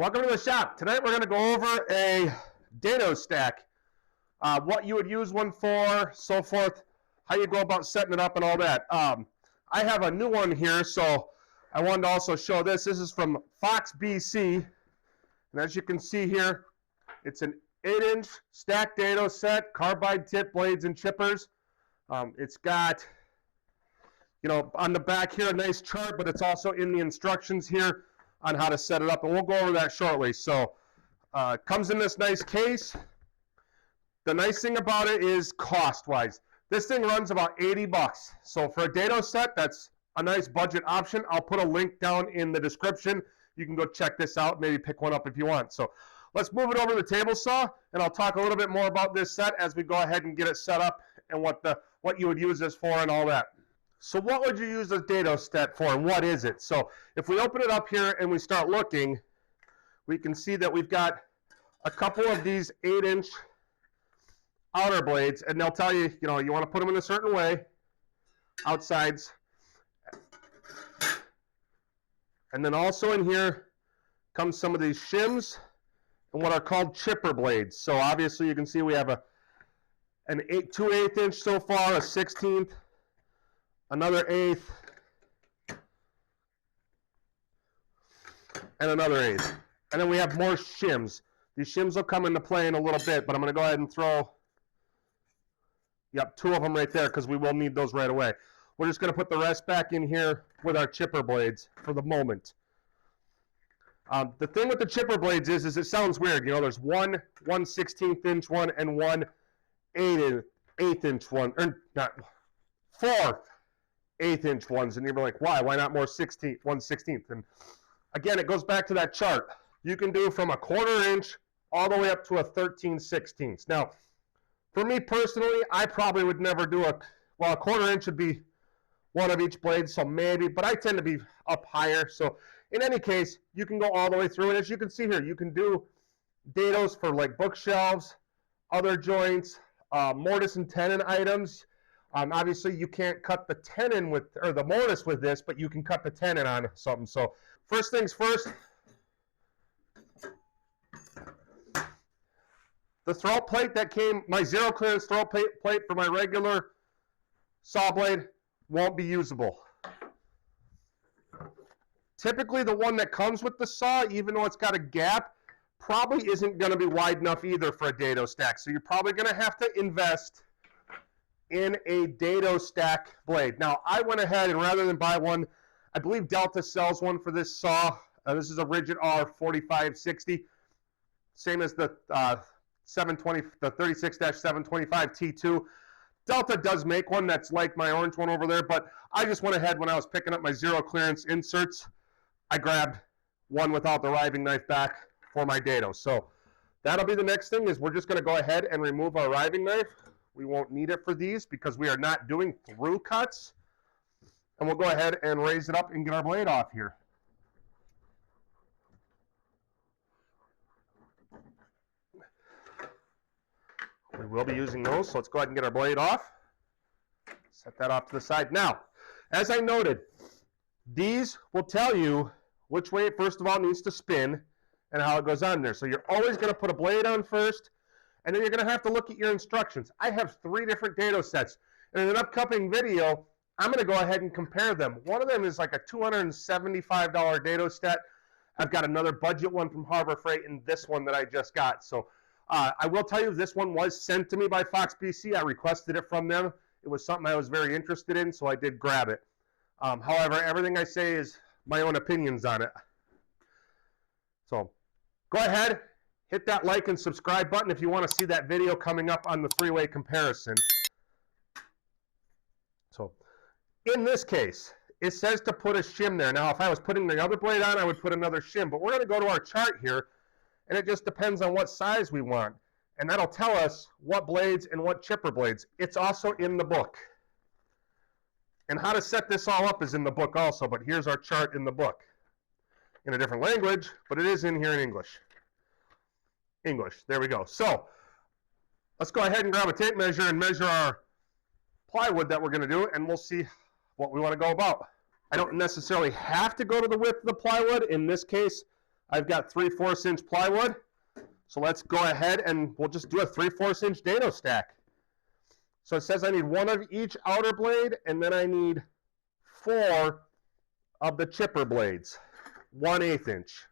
Welcome to the shop. Tonight we're going to go over a dado stack, what you would use one for, so forth, how you go about setting it up and all that. I have a new one here, so I wanted to also show this. This is from FoxBC, and as you can see here, it's an 8-inch stack dado set, carbide tip blades and chippers. It's got, on the back here, a nice chart, but it's also in the instructions here on how to set it up, and we'll go over that shortly. So comes in this nice case. The nice thing about it is cost-wise. This thing runs about 80 bucks. So for a dado set, that's a nice budget option. I'll put a link down in the description. You can go check this out, maybe pick one up if you want. So let's move it over to the table saw, and I'll talk a little bit more about this set as we go ahead and get it set up and what you would use this for and all that. So what would you use a dado set for, and what is it? So if we open it up here and we start looking, we can see that we've got a couple of these 8-inch outer blades, and they'll tell you, you want to put them in a certain way, outsides. And then also in here comes some of these shims and what are called chipper blades. So obviously you can see we have two 1/8-inch so far, a 1/16, another 1/8, and another 1/8. And then we have more shims. These shims will come into play in a little bit, but I'm going to go ahead and throw, two of them right there because we will need those right away. We're just going to put the rest back in here with our chipper blades for the moment. The thing with the chipper blades is it sounds weird. There's one 1/16-inch one and one 1/8-inch one, or not, 4 1/8-inch ones, and you're like, why? Why not more 1/16? And again, it goes back to that chart. You can do from a 1/4 inch all the way up to a 13/16. Now, for me personally, I probably would never do a 1/4 inch would be one of each blade, so maybe, but I tend to be up higher. So in any case, you can go all the way through, and as you can see here, you can do dados for like bookshelves, other joints, mortise and tenon items. Obviously, you can't cut the tenon or the mortise with this, but you can cut the tenon on something. So first things first, the throat plate that came, my zero clearance throat plate for my regular saw blade won't be usable. Typically, the one that comes with the saw, even though it's got a gap, probably isn't going to be wide enough either for a dado stack. So you're probably going to have to invest in a dado stack blade. Now, I went ahead and rather than buy one, I believe Delta sells one for this saw. This is a Rigid R 4560, same as the 36-725 T2. Delta does make one that's like my orange one over there, but I just went ahead when I was picking up my zero clearance inserts, I grabbed one without the riving knife back for my dado. So that'll be the next thing, is we're just going to go ahead and remove our riving knife. We won't need it for these because we are not doing through cuts. And we'll go ahead and raise it up and get our blade off here. We will be using those, so let's go ahead and get our blade off. Set that off to the side. Now, as I noted, these will tell you which way it first of all needs to spin and how it goes on there. So you're always going to put a blade on first, and then you're going to have to look at your instructions. I have 3 different dado sets, and in an upcoming video, I'm going to go ahead and compare them. One of them is like a $275 dado set. I've got another budget one from Harbor Freight, and this one that I just got. So I will tell you, this one was sent to me by FoxBC. I requested it from them. It was something I was very interested in, so I did grab it. However, everything I say is my own opinions on it. So go ahead, hit that like and subscribe button if you want to see that video coming up on the 3-way comparison. So in this case, it says to put a shim there. Now, if I was putting the other blade on, I would put another shim. But we're going to go to our chart here, and it just depends on what size we want. And that'll tell us what blades and what chipper blades. It's also in the book. And how to set this all up is in the book also, but here's our chart in the book. In a different language, but it is in here in English. English, there we go. So, let's go ahead and grab a tape measure and measure our plywood that we're going to do, and we'll see what we want to go about. I don't necessarily have to go to the width of the plywood. In this case, I've got 3/4 inch plywood. So let's go ahead and we'll just do a 3/4 inch dado stack. So it says I need 1 of each outer blade, and then I need 4 of the chipper blades, 1/8 inch.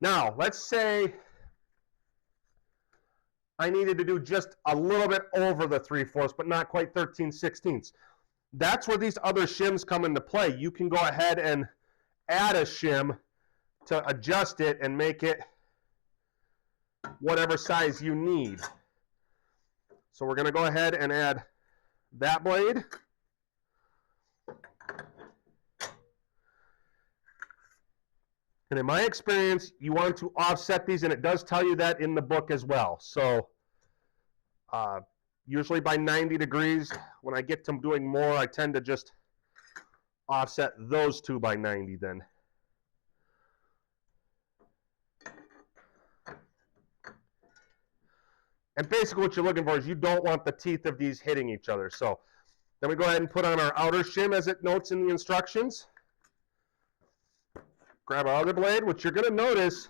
Now, let's say I needed to do just a little bit over the 3/4, but not quite 13/16. That's where these other shims come into play. You can go ahead and add a shim to adjust it and make it whatever size you need. So we're going to go ahead and add that blade. And in my experience, you want to offset these, and it does tell you that in the book as well. So usually by 90 degrees. When I get to doing more, I tend to just offset those two by 90 then. And basically what you're looking for is you don't want the teeth of these hitting each other. So then we go ahead and put on our outer shim as it notes in the instructions. Grab our other blade, which you're going to notice,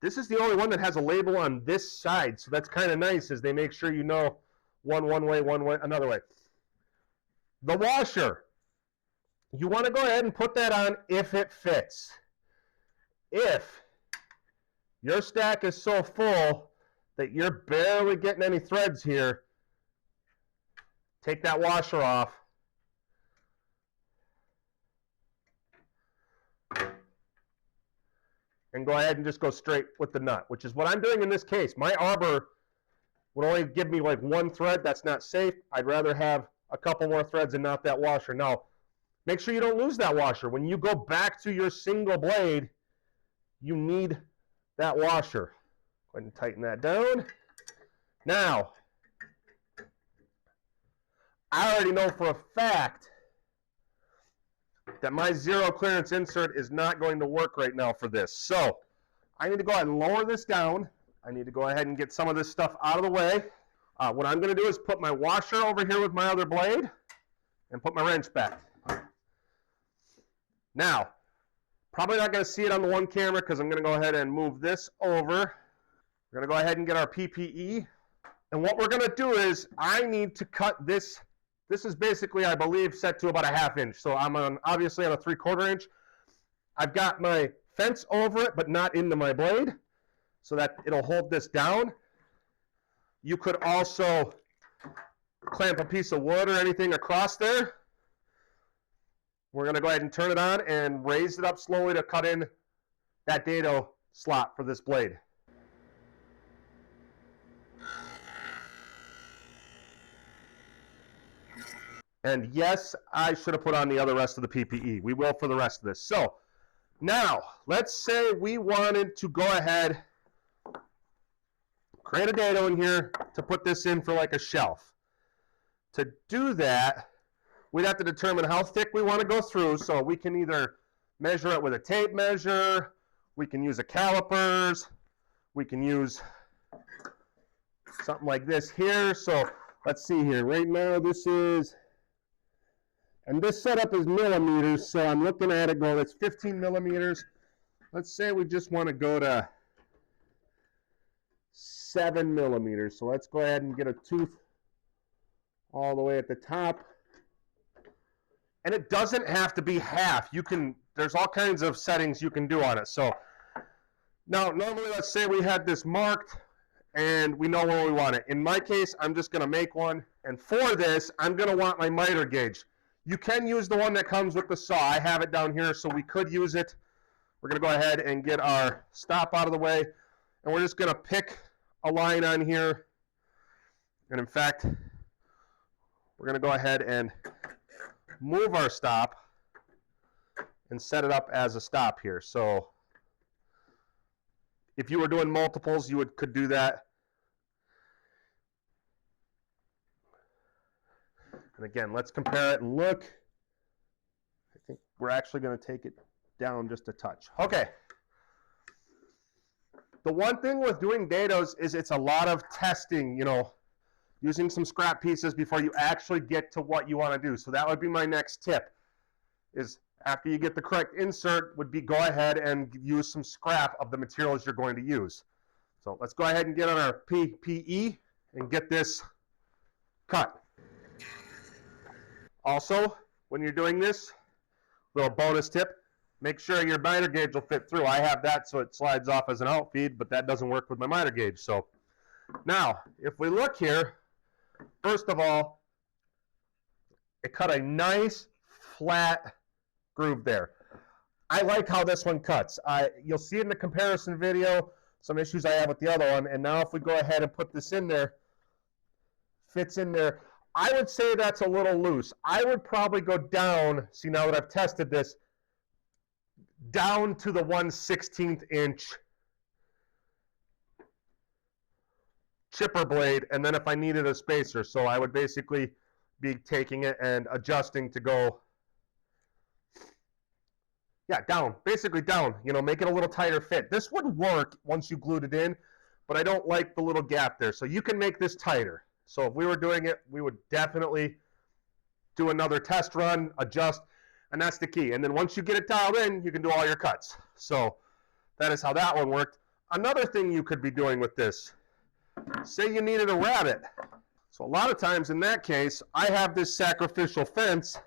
this is the only one that has a label on this side. So that's kind of nice, as they make sure you know one way, another way. The washer, you want to go ahead and put that on if it fits. If your stack is so full that you're barely getting any threads here, take that washer off. And go ahead and just go straight with the nut, which is what I'm doing in this case. My arbor would only give me like 1 thread. That's not safe. I'd rather have a couple more threads and not that washer. Now, make sure you don't lose that washer. When you go back to your single blade, you need that washer. Go ahead and tighten that down. Now, I already know for a fact that my zero clearance insert is not going to work right now for this. So I need to go ahead and lower this down. I need to go ahead and get some of this stuff out of the way. What I'm going to do is put my washer over here with my other blade and put my wrench back. Now, probably not going to see it on the one camera because I'm going to go ahead and move this over. We're going to go ahead and get our PPE. And what we're going to do is I need to cut this. This is basically, I believe, set to about a 1/2 inch. So I'm obviously on a 3/4 inch. I've got my fence over it, but not into my blade, so that it'll hold this down. You could also clamp a piece of wood or anything across there. We're going to go ahead and turn it on and raise it up slowly to cut in that dado slot for this blade. And yes, I should have put on the other rest of the PPE. We will for the rest of this. So now, let's say we wanted to go ahead, create a dado in here to put this in for like a shelf. To do that, we'd have to determine how thick we want to go through. So we can either measure it with a tape measure, we can use a calipers, we can use something like this here. So let's see here. Right now this is, and this setup is millimeters, so I'm looking at it going, it's 15 millimeters. Let's say we just want to go to 7 millimeters. So let's go ahead and get a tooth all the way at the top. And it doesn't have to be half. You can, there's all kinds of settings you can do on it. So now, normally, let's say we had this marked and we know where we want it. In my case, I'm just going to make one. And for this, I'm going to want my miter gauge. You can use the one that comes with the saw. I have it down here, so we could use it. We're going to go ahead and get our stop out of the way. And we're just going to pick a line on here. And in fact, we're going to go ahead and move our stop and set it up as a stop here. So if you were doing multiples, you could do that. And again, let's compare it and look. I think we're actually going to take it down just a touch. Okay. The one thing with doing dados is it's a lot of testing, you know, using some scrap pieces before you actually get to what you want to do. So that would be my next tip, is after you get the correct insert, would be go ahead and use some scrap of the materials you're going to use. So let's go ahead and get on our PPE and get this cut. Also, when you're doing this, little bonus tip, make sure your miter gauge will fit through. I have that so it slides off as an outfeed, but that doesn't work with my miter gauge. So now, if we look here, first of all, it cut a nice flat groove there. I like how this one cuts. You'll see in the comparison video some issues I have with the other one, and now if we go ahead and put this in there, fits in there. I would say that's a little loose. I would probably go down, see now that I've tested this, down to the 1/16 inch chipper blade, and then if I needed a spacer, so I would basically be taking it and adjusting to go, yeah, down, basically down, you know, make it a little tighter fit. This would work once you glued it in, but I don't like the little gap there. So you can make this tighter. So if we were doing it, we would definitely do another test run, adjust, and that's the key. And then once you get it dialed in, you can do all your cuts. So that is how that one worked. Another thing you could be doing with this, say you needed a rabbet. So a lot of times in that case, I have this sacrificial fence.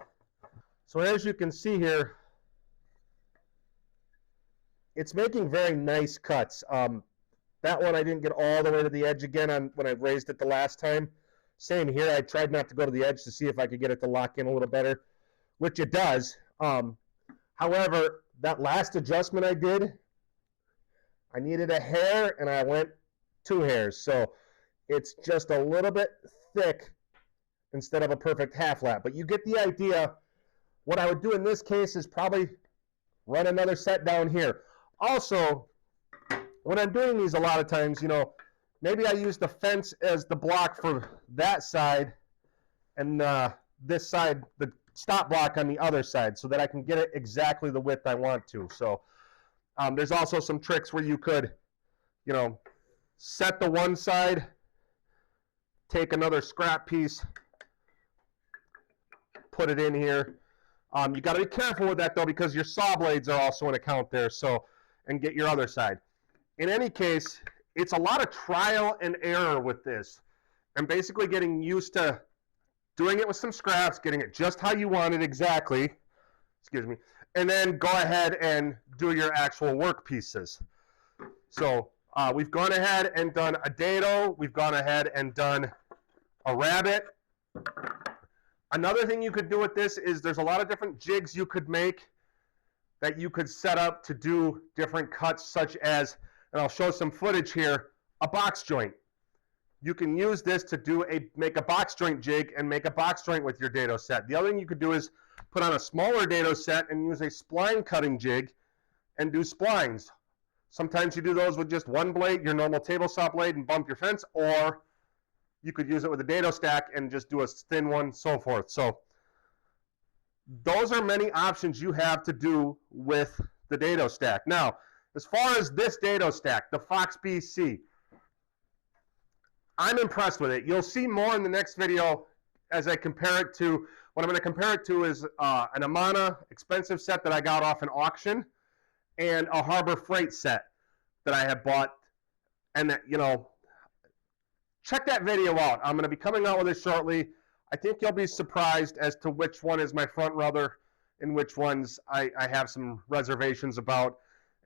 So as you can see here, it's making very nice cuts. That one I didn't get all the way to the edge again when I raised it the last time. Same here, I tried not to go to the edge to see if I could get it to lock in a little better, which it does. However, that last adjustment I did, I needed a hair and I went 2 hairs. So it's just a little bit thick instead of a perfect half lap. But you get the idea. What I would do in this case is probably run another set down here. Also, when I'm doing these a lot of times, you know, maybe I use the fence as the block for that side and this side, the stop block on the other side, so that I can get it exactly the width I want to. So there's also some tricks where you could, you know, set the one side, take another scrap piece, put it in here. You got to be careful with that though, because your saw blades are also an account there. So, and get your other side. In any case, it's a lot of trial and error with this, and basically getting used to doing it with some scraps, getting it just how you want it exactly, excuse me, and then go ahead and do your actual work pieces. So we've gone ahead and done a dado, we've gone ahead and done a rabbet. Another thing you could do with this is there's a lot of different jigs you could make that you could set up to do different cuts, such as, and I'll show some footage here, a box joint. You can use this to make a box joint jig and make a box joint with your dado set. The other thing you could do is put on a smaller dado set and use a spline cutting jig and do splines. Sometimes you do those with just one blade, your normal table saw blade, and bump your fence, or you could use it with a dado stack and just do a thin one, so forth. So those are many options you have to do with the dado stack. Now, as far as this dado stack, the FoxBC, I'm impressed with it. You'll see more in the next video as I compare it to, what I'm going to compare it to is an Amana expensive set that I got off an auction and a Harbor Freight set that I have bought. And that, you know, check that video out. I'm going to be coming out with it shortly. I think you'll be surprised as to which one is my front runner and which ones I have some reservations about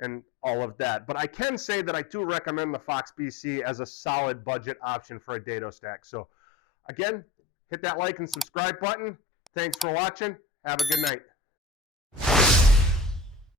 and all of that. But I can say that I do recommend the FoxBC as a solid budget option for a dado stack. So again, hit that like and subscribe button. Thanks for watching. Have a good night.